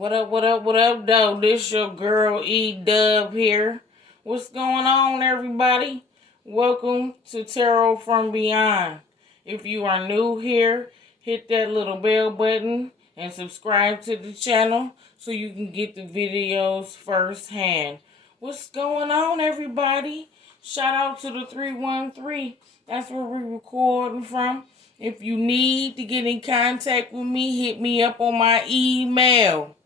What up, though? This your girl E-Dub here. What's going on, everybody? Welcome to Tarot from Beyond. If you are new here, hit that little bell button and subscribe to the channel so you can get the videos firsthand. What's going on, everybody? Shout out to the 313. That's where we're recording from. If you need to get in contact with me, hit me up on my email.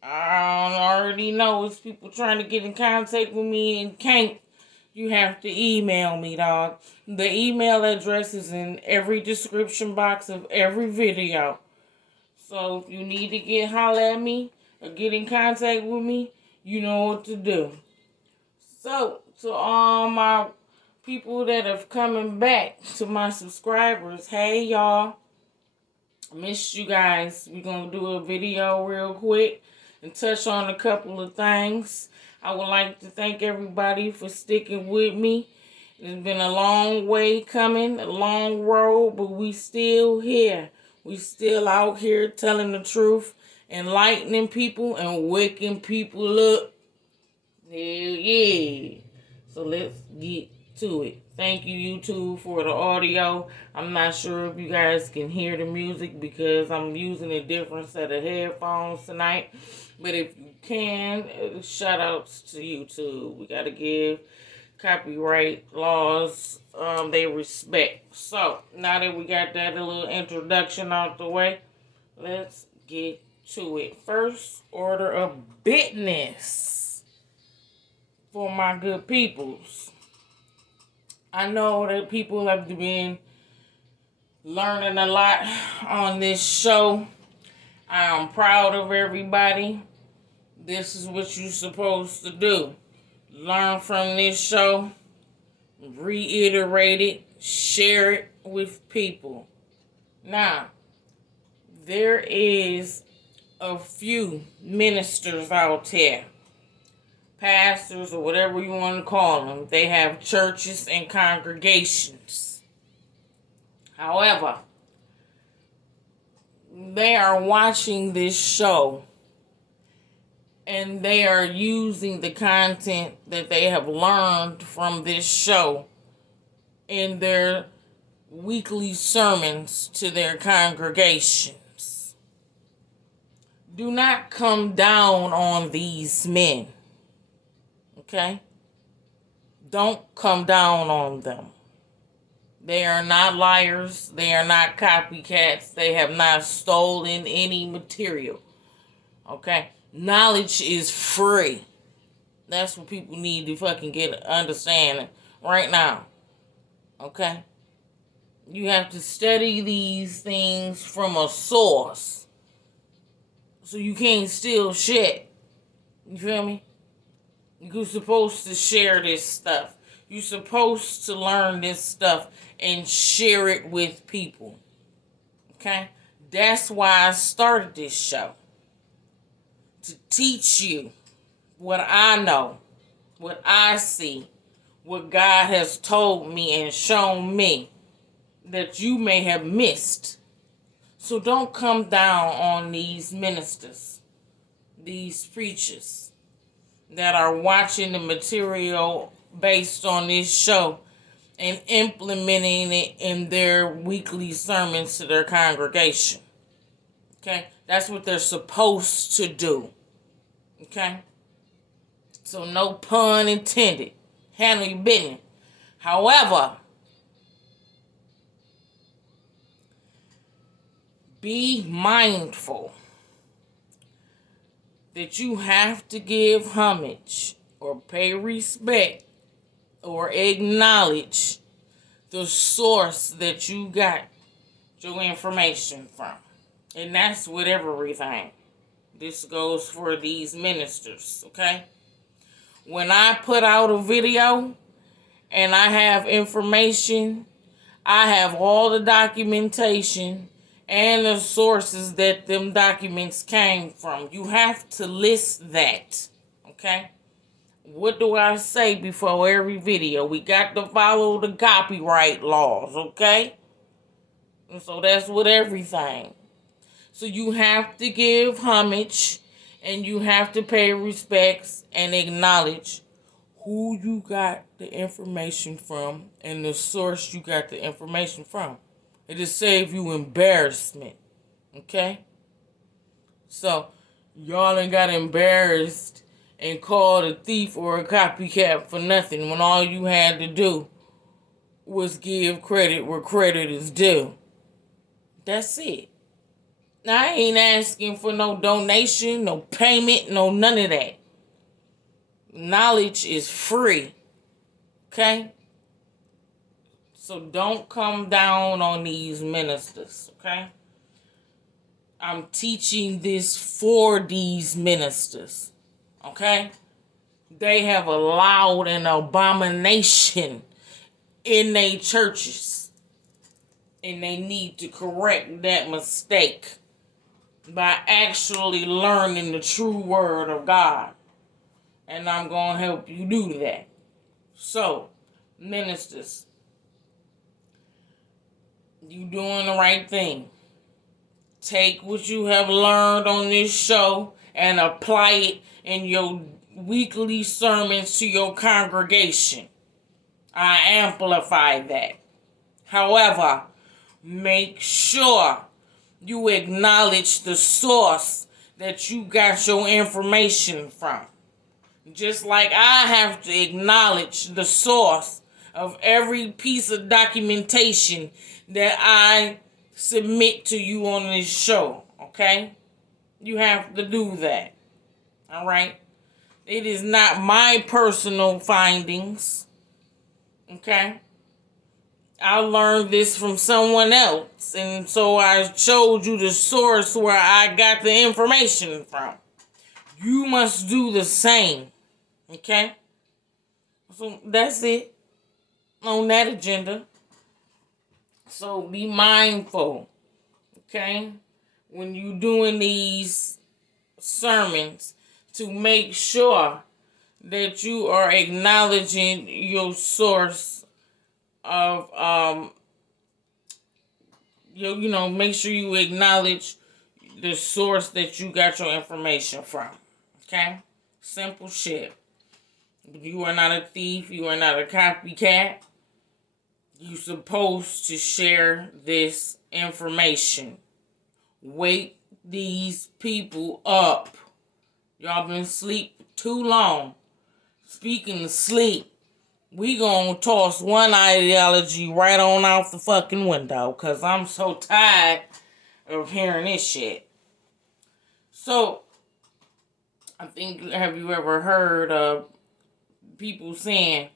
I already know it's people trying to get in contact with me and can't. You have to email me, dog. The email address is in every description box of every video. So if you need to holler at me or get in contact with me, you know what to do. So, to all my people that have coming back, to my subscribers, hey y'all. I missed you guys. We're going to do a video real quick and touch on a couple of things. I would like to thank everybody for sticking with me. It's been a long way coming, a long road, but we still here. We still out here telling the truth, enlightening people and waking people up. Hell yeah. So let's get to it. Thank you, YouTube, for the audio. I'm not sure if you guys can hear the music because I'm using a different set of headphones tonight. But if you can, shout outs to YouTube. We got to give copyright laws they respect. So, now that we got that little introduction out the way, let's get to it. First order of business for my good peoples. I know that people have been learning a lot on this show. I am proud of everybody. This is what you're supposed to do. Learn from this show, reiterate it, share it with people. Now, there is a few ministers out there, pastors or whatever you want to call them. They have churches and congregations. However, they are watching this show and they are using the content that they have learned from this show in their weekly sermons to their congregations. Do not come down on these men. Okay? Don't come down on them. They are not liars. They are not copycats. They have not stolen any material. Okay? Knowledge is free. That's what people need to fucking get understanding right now. Okay? You have to study these things from a source. So you can't steal shit. You feel me? You're supposed to share this stuff. You're supposed to learn this stuff and share it with people. Okay? That's why I started this show. To teach you what I know, what I see, what God has told me and shown me that you may have missed. So don't come down on these ministers, these preachers that are watching the material based on this show and implementing it in their weekly sermons to their congregation. Okay? That's what they're supposed to do. Okay? So no pun intended. Handle your business. However, be mindful that you have to give homage or pay respect or acknowledge the source that you got your information from. And that's with everything. This goes for these ministers, okay? When I put out a video and I have information, I have all the documentation and the sources that them documents came from. You have to list that, okay? What do I say before every video? We got to follow the copyright laws, okay? And so that's with everything. So you have to give homage and you have to pay respects and acknowledge who you got the information from and the source you got the information from. It'll save you embarrassment. Okay? So, y'all ain't got embarrassed and called a thief or a copycat for nothing when all you had to do was give credit where credit is due. That's it. Now, I ain't asking for no donation, no payment, no none of that. Knowledge is free. Okay? So don't come down on these ministers. Okay? I'm teaching this for these ministers. Okay? They have allowed an abomination in their churches. And they need to correct that mistake by actually learning the true word of God. And I'm going to help you do that. So, ministers, you doing the right thing. Take what you have learned on this show and apply it in your weekly sermons to your congregation. I amplify that. However, make sure you acknowledge the source that you got your information from. Just like I have to acknowledge the source of every piece of documentation that I submit to you on this show, okay? You have to do that, all right? It is not my personal findings, okay? I learned this from someone else, and so I showed you the source where I got the information from. You must do the same, okay? So that's it on that agenda. So be mindful, okay, when you're doing these sermons, to make sure that you are acknowledging your source of make sure you acknowledge the source that you got your information from. Okay? Simple shit. You are not a thief, you are not a copycat. You're supposed to share this information. Wake these people up. Y'all been asleep too long. Speaking of sleep, we gonna toss one ideology right on out the fucking window, because I'm so tired of hearing this shit. So, I think, have you ever heard of people saying,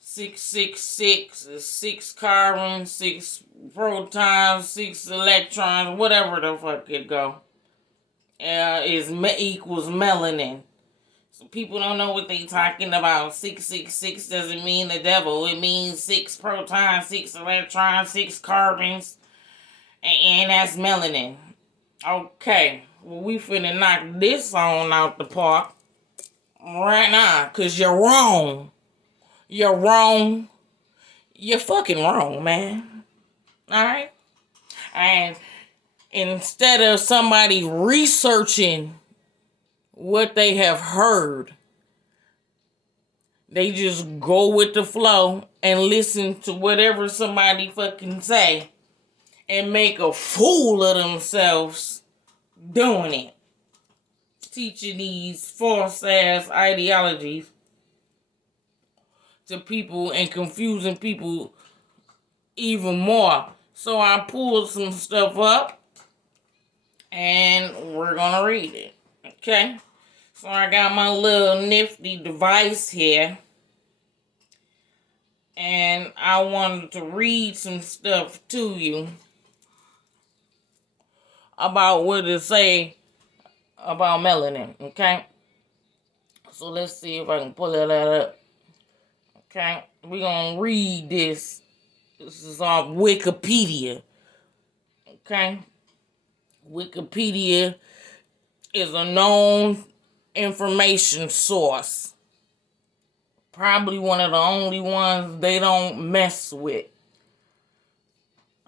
666 is 6 carbons, 6 protons, 6 electrons, whatever the fuck it go, equals melanin. So people don't know what they talking about. 666 doesn't mean the devil. It means 6 protons, 6 electrons, 6 carbons, and that's melanin. Okay, well, we finna knock this on out the park right now, because you're wrong. You're wrong. You're fucking wrong, man. Alright? And instead of somebody researching what they have heard, they just go with the flow and listen to whatever somebody fucking say and make a fool of themselves doing it. Teaching these false ass ideologies to people and confusing people even more. So I pulled some stuff up and we're gonna read it. Okay? So I got my little nifty device here. And I wanted to read some stuff to you about what it say about melanin. Okay? So let's see if I can pull that up. Okay? We're going to read this. This is off Wikipedia. Okay? Wikipedia is a known information source. Probably one of the only ones they don't mess with.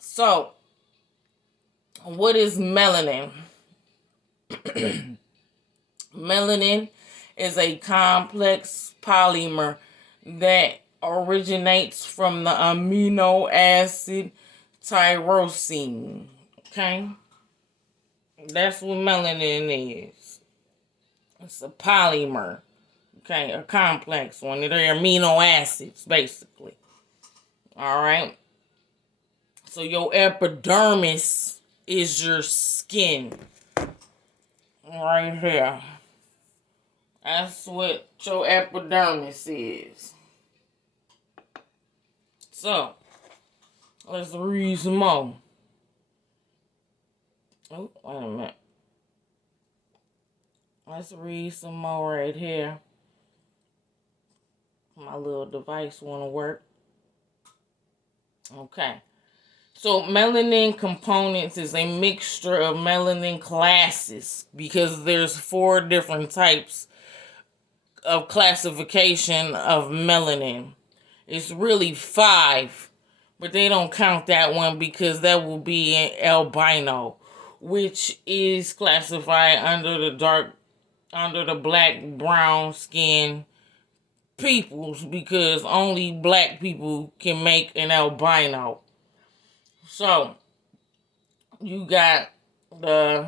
So, What is melanin? Melanin is a complex polymer that originates from the amino acid tyrosine. Okay? That's what melanin is. It's a polymer. Okay? A complex one. They're amino acids, basically. Alright? So your epidermis is your skin. Right here. That's what your epidermis is. So, let's read some more. Oh, wait a minute. Let's read some more right here. My little device want to work. Okay. So, melanin components is a mixture of melanin classes because there's 4 different types of classification of melanin. It's really 5, but they don't count that one because that will be an albino, which is classified under the black, brown skin peoples because only black people can make an albino. So, you got a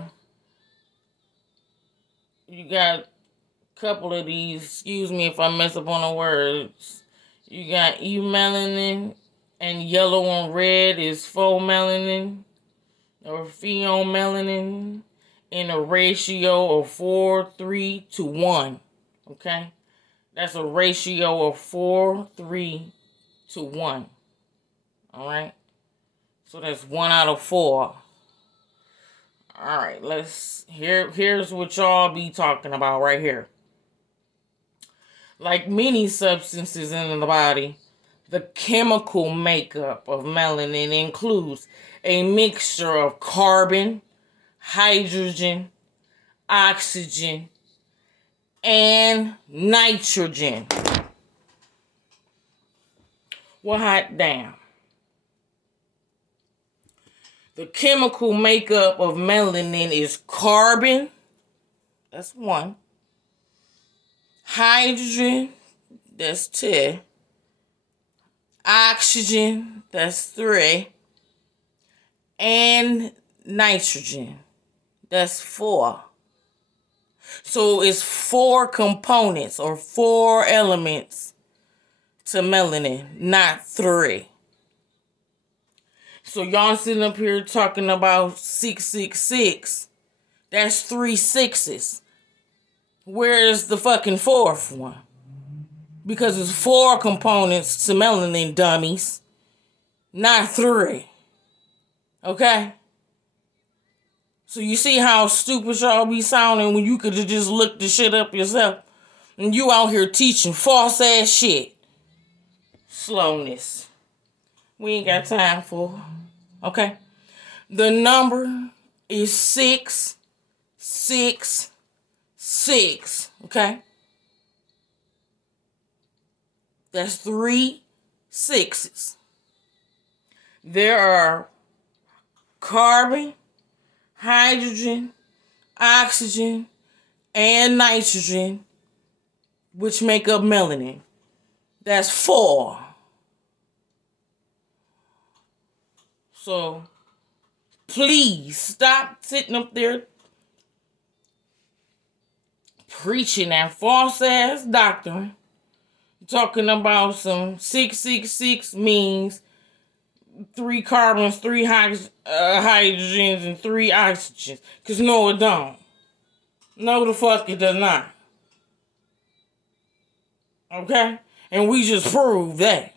couple of these, excuse me if I mess up on the words. You got eumelanin, and yellow and red is pheomelanin, or pheomelanin, in a ratio of 4:3 to 1. Okay? That's a ratio of 4:3 to 1. Alright? So that's 1 out of 4. Alright, here's what y'all be talking about right here. Like many substances in the body, the chemical makeup of melanin includes a mixture of carbon, hydrogen, oxygen, and nitrogen. Well, hot damn. The chemical makeup of melanin is carbon, that's 1. Hydrogen, that's 2. Oxygen, that's 3. And nitrogen, that's 4. So it's 4 components or 4 elements to melanin, not 3. So y'all sitting up here talking about 666. That's 3 6s. Where's the fucking 4th one? Because it's 4 components to melanin, dummies. Not 3. Okay? So you see how stupid y'all be sounding when you could have just looked the shit up yourself? And you out here teaching false ass shit. Slowness. We ain't got time for. Okay? The number is 6, 6, 6. Okay? That's 3 6s. There are carbon, hydrogen, oxygen, and nitrogen, which make up melanin. That's 4. So, please stop sitting up there preaching that false ass doctrine, talking about some 666 means 3 carbons, 3 hydrogens, and 3 oxygens. Because no, it don't. No, the fuck it does not. Okay? And we just proved that.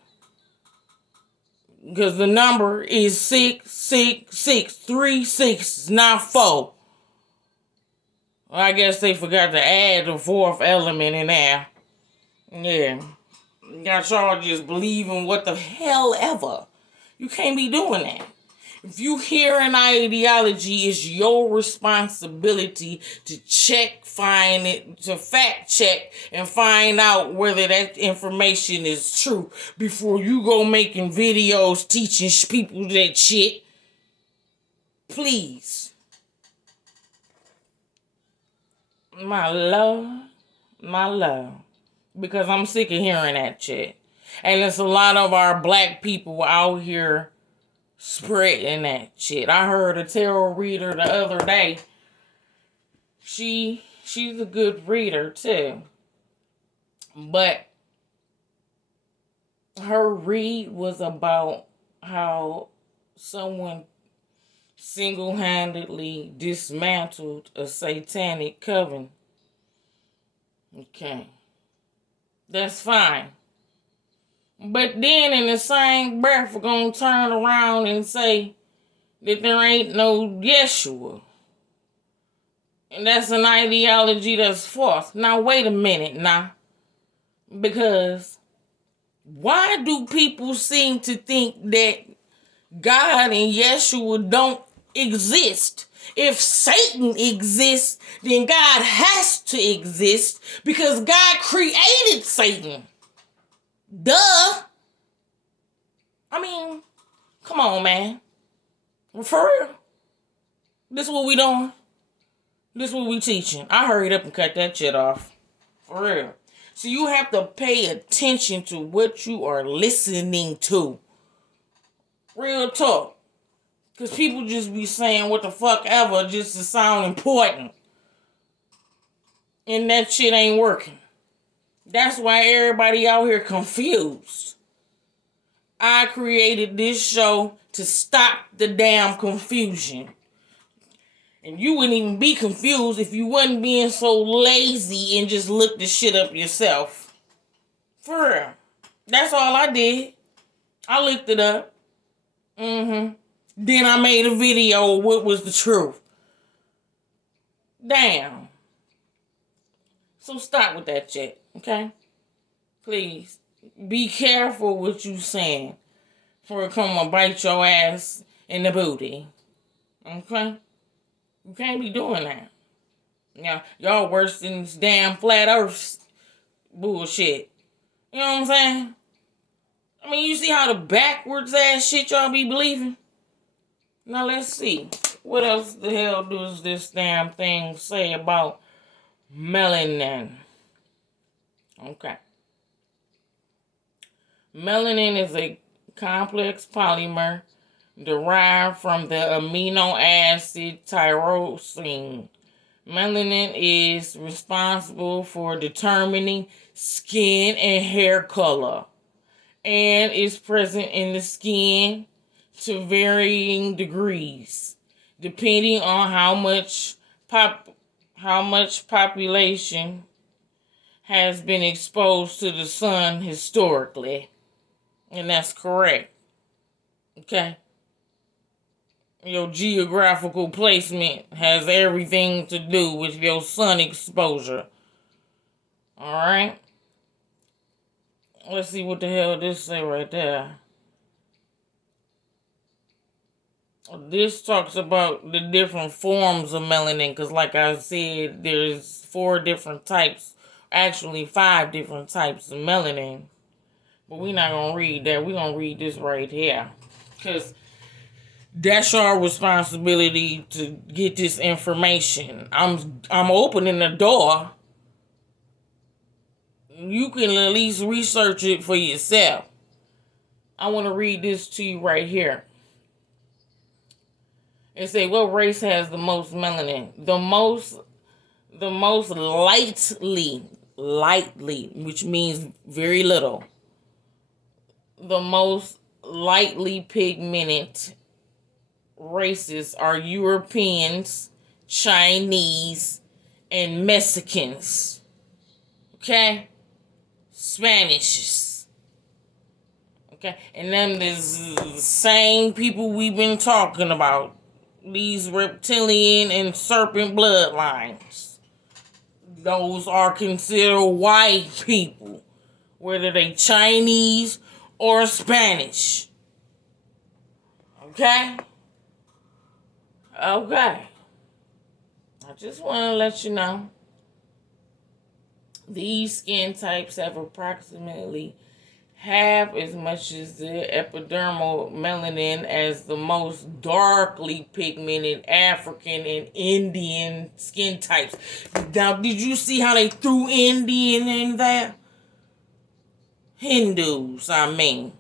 Because the number is 666. 3 6s, not 4. Well, I guess they forgot to add the 4th element in there. Yeah. Got y'all just believing what the hell ever. You can't be doing that. If you hear an ideology, it's your responsibility to find it, to fact check and find out whether that information is true before you go making videos teaching people that shit. Please. My love. My love. Because I'm sick of hearing that shit. And there's a lot of our black people out here spreading that shit. I heard a tarot reader the other day. She's a good reader too. But her read was about how someone single-handedly dismantled a satanic coven. Okay. That's fine. But then in the same breath, we're going to turn around and say that there ain't no Yeshua. And that's an ideology that's false. Now, wait a minute now. Because why do people seem to think that God and Yeshua don't exist? If Satan exists, then God has to exist because God created Satan. Duh. I mean, come on, man. For real. This what we doing? This what we teaching. I hurried up and cut that shit off. For real. So you have to pay attention to what you are listening to. Real talk. Because people just be saying what the fuck ever just to sound important. And that shit ain't working. That's why everybody out here confused. I created this show to stop the damn confusion. And you wouldn't even be confused if you wasn't being so lazy and just looked the shit up yourself. For real. That's all I did. I looked it up. Then I made a video of what was the truth. Damn. So stop with that shit, okay? Please. Be careful what you saying. For it come and bite your ass in the booty. Okay? You can't be doing that. Yeah, y'all worse than this damn flat earth bullshit. You know what I'm saying? I mean, you see how the backwards ass shit y'all be believing? Now let's see. What else the hell does this damn thing say about melanin? Okay. Melanin is a complex polymer derived from the amino acid tyrosine. Melanin is responsible for determining skin and hair color and is present in the skin to varying degrees depending on how much population has been exposed to the sun historically. And that's correct. Okay? Your geographical placement has everything to do with your sun exposure. Alright? Let's see what the hell this say right there. This talks about the different forms of melanin, because like I said, there's 4 different types, actually 5 different types of melanin. But we're not going to read that. We're going to read this right here. Because that's our responsibility to get this information. I'm opening the door. You can at least research it for yourself. I want to read this to you right here. It say, what race has the most melanin? The most lightly, which means very little. The most lightly pigmented races are Europeans, Chinese, and Mexicans. Okay? Spanish. Okay? And then there's the same people we've been talking about. These reptilian and serpent bloodlines. Those are considered white people. Whether they Chinese or Spanish. Okay? Okay. I just want to let you know. These skin types have approximately half as much as the epidermal melanin as the most darkly pigmented African and Indian skin types. Now, did you see how they threw Indian in there? Hindus, I mean.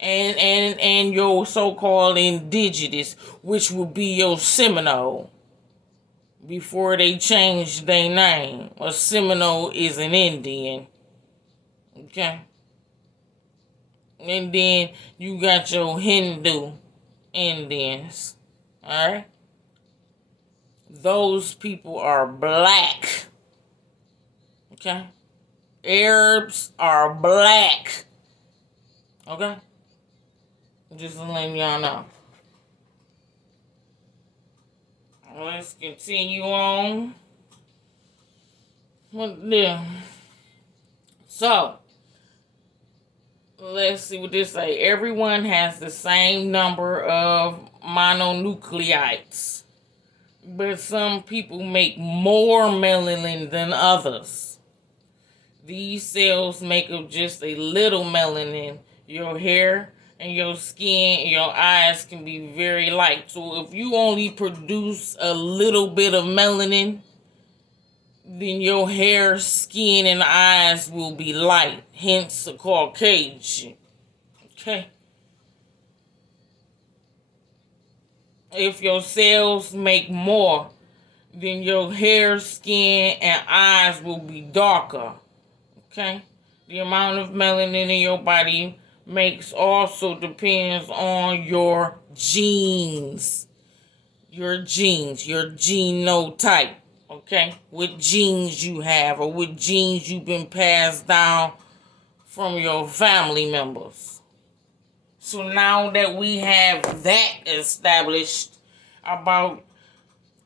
And your so-called indigenous, which would be your Seminole, before they changed their name. A Seminole is an Indian. Okay? And then you got your Hindu Indians. Alright? Those people are black. Okay? Arabs are black. Okay? Just letting y'all know. Let's continue on. So, let's see what this say. Everyone has the same number of mononucleotides, but some people make more melanin than others. These cells make up just a little melanin. Your hair and your skin and your eyes can be very light. So if you only produce a little bit of melanin, then your hair, skin, and eyes will be light. Hence a Caucasian. Okay? If your cells make more, then your hair, skin, and eyes will be darker. Okay? The amount of melanin in your body makes also depends on your genes. Your genes, your genotype. Okay? What genes you have or what genes you've been passed down from your family members. So now that we have that established about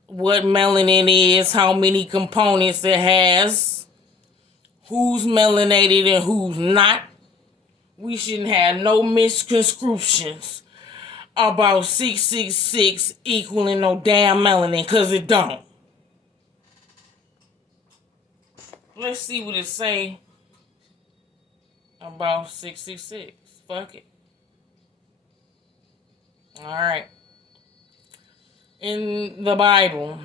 what melanin is, how many components it has, who's melanated and who's not, we shouldn't have no misconceptions about 666 equaling no damn melanin, because it don't. Let's see what it say about 666. Fuck it. Alright. In the Bible,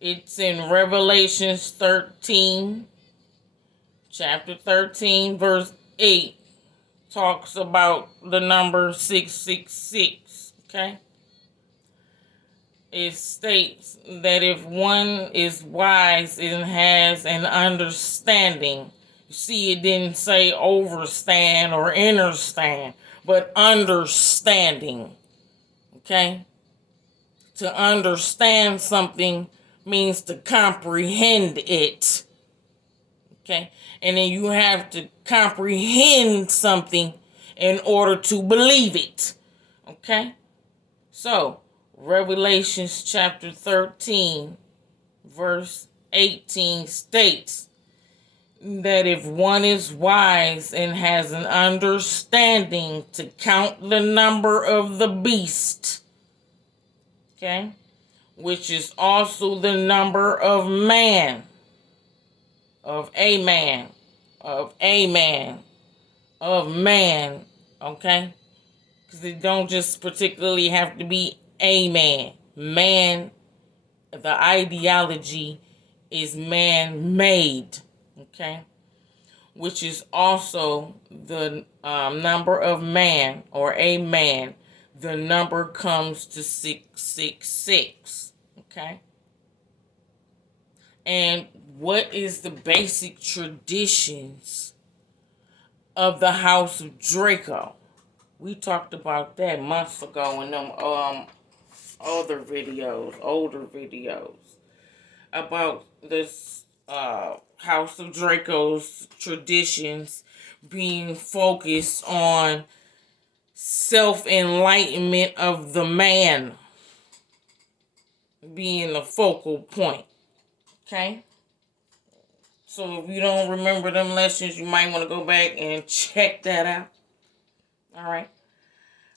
it's in Revelations 13, chapter 13, verse 8, talks about the number 666, okay? It states that if one is wise and has an understanding, you see, it didn't say overstand or understand, but understanding, okay? To understand something means to comprehend it, okay? And then you have to comprehend something in order to believe it, okay? So, Revelations chapter 13, verse 18 states that if one is wise and has an understanding to count the number of the beast, okay, which is also the number of man, of a man, of a man, of man, okay? Because it don't just particularly have to be a man. Man, the ideology is man-made, okay? Which is also the number of man, or a man. The number comes to 666, okay? And what is the basic traditions of the House of Draco? We talked about that months ago in them older videos about this House of Draco's traditions being focused on self-enlightenment of the man being the focal point. Okay? So if you don't remember them lessons, you might want to go back and check that out. Alright?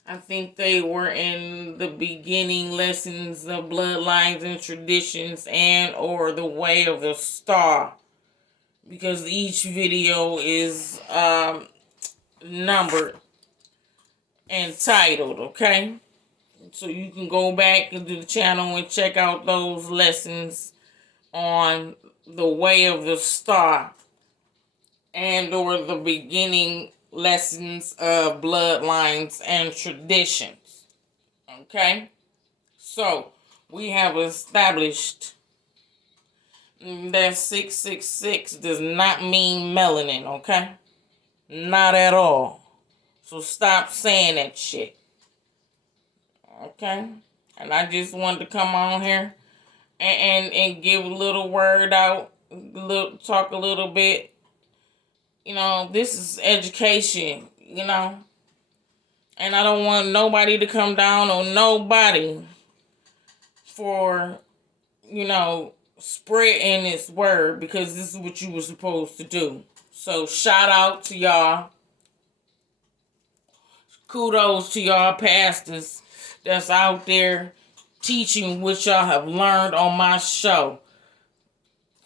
I think they were in the beginning lessons of bloodlines and traditions and or the way of the star because each video is numbered and titled, okay? So you can go back into the channel and check out those lessons on the way of the star and or the beginning lessons of bloodlines and traditions. Okay? So we have established that 666 does not mean melanin, okay? Not at all. So stop saying that shit. Okay? And I just wanted to come on here and give a little word out, talk a little bit. You know, this is education, you know. And I don't want nobody to come down on nobody for, you know, spreading this word, because this is what you were supposed to do. So shout out to y'all. Kudos to y'all pastors that's out there teaching what y'all have learned on my show.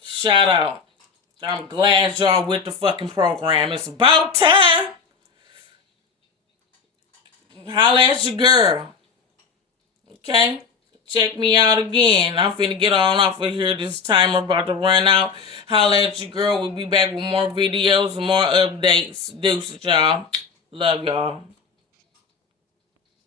Shout out. I'm glad y'all with the fucking program. It's about time. Holla at your girl. Okay? Check me out again. I'm finna get on off of here. This timer about to run out. Holla at your girl. We'll be back with more videos and more updates. Deuces, y'all. Love y'all.